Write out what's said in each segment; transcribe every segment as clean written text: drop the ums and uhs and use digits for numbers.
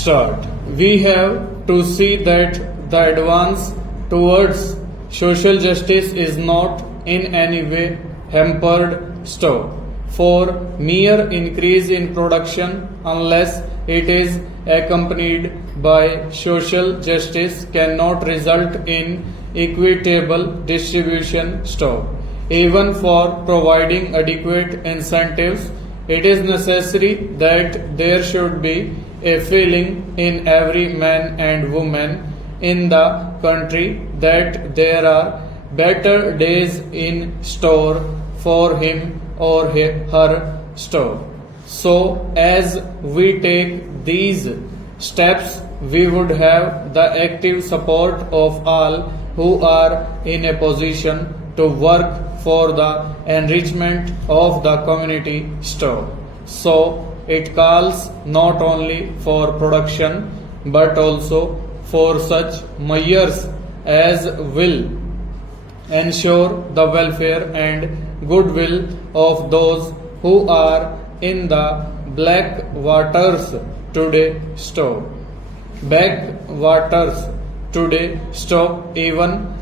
start. We have to see that the advance towards social justice is not in any way hampered. Stop. For mere increase in production, unless it is accompanied by social justice, cannot result in equitable distribution. Stop. Even for providing adequate incentives, it is necessary that there should be a feeling in every man and woman in the country that there are better days in store for him or her. Store. So, as we take these steps, we would have the active support of all who are in a position to work for the enrichment of the community. Store. So, it calls not only for production but also for such measures as will ensure the welfare and goodwill of those who are in the black waters today. Stop. Backwaters today. Stop. Even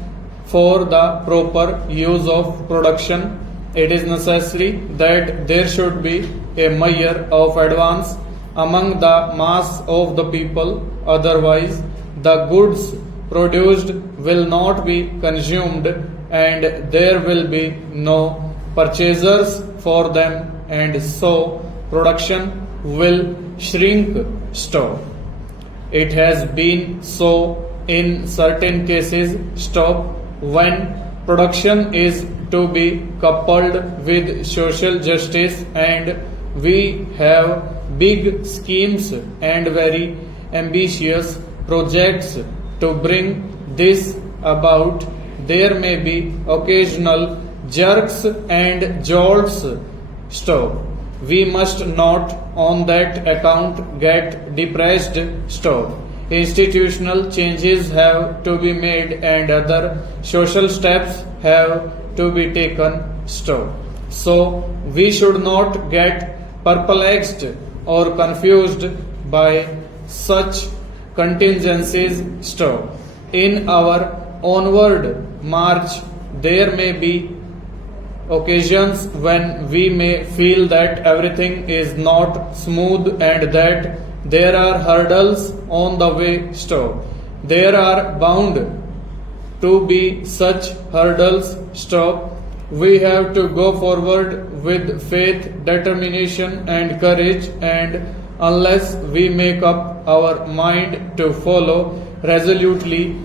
for the proper use of production, it is necessary that there should be a measure of advance among the mass of the people. Otherwise, the goods produced will not be consumed and there will be no purchasers for them, and so production will shrink. Stop. It has been so in certain cases. Stop. When production is to be coupled with social justice, and we have big schemes and very ambitious projects to bring this about, there may be occasional jerks and jolts. Stop. We must not on that account get depressed. Stop. Institutional changes have to be made and other social steps have to be taken. Stop. So we should not get perplexed or confused by such contingencies. Stop. In our onward march, there may be occasions when we may feel that everything is not smooth and that there are hurdles on the way. Stop. There are bound to be such hurdles. Stop. We have to go forward with faith, determination, and courage, and unless we make up our mind to follow resolutely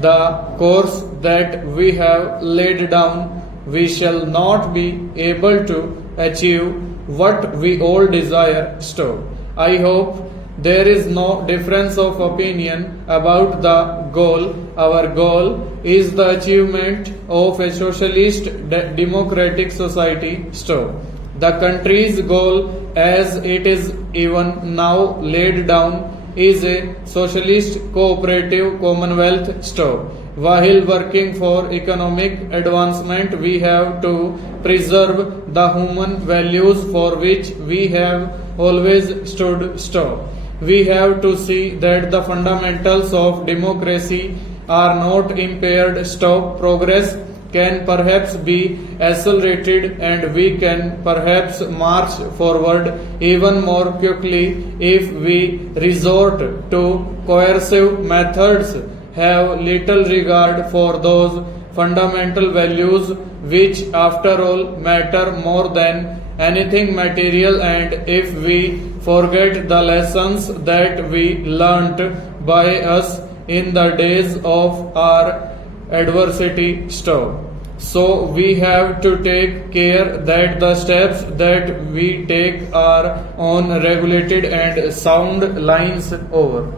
the course that we have laid down, we shall not be able to achieve what we all desire. Stop. I hope there is no difference of opinion about the goal. Our goal is the achievement of a socialist democratic society. Stop. The country's goal, as it is even now laid down, is a socialist cooperative commonwealth. Stop. While working for economic advancement, we have to preserve the human values for which we have always stood. Stop. We have to see that the fundamentals of democracy are not impaired. Stop. Progress can perhaps be accelerated and we can perhaps march forward even more quickly if we resort to coercive methods, have little regard for those fundamental values which after all matter more than anything material, and if we forget the lessons that we learnt by us in the days of our adversity. Stop. So we have to take care that the steps that we take are on regulated and sound lines. Over.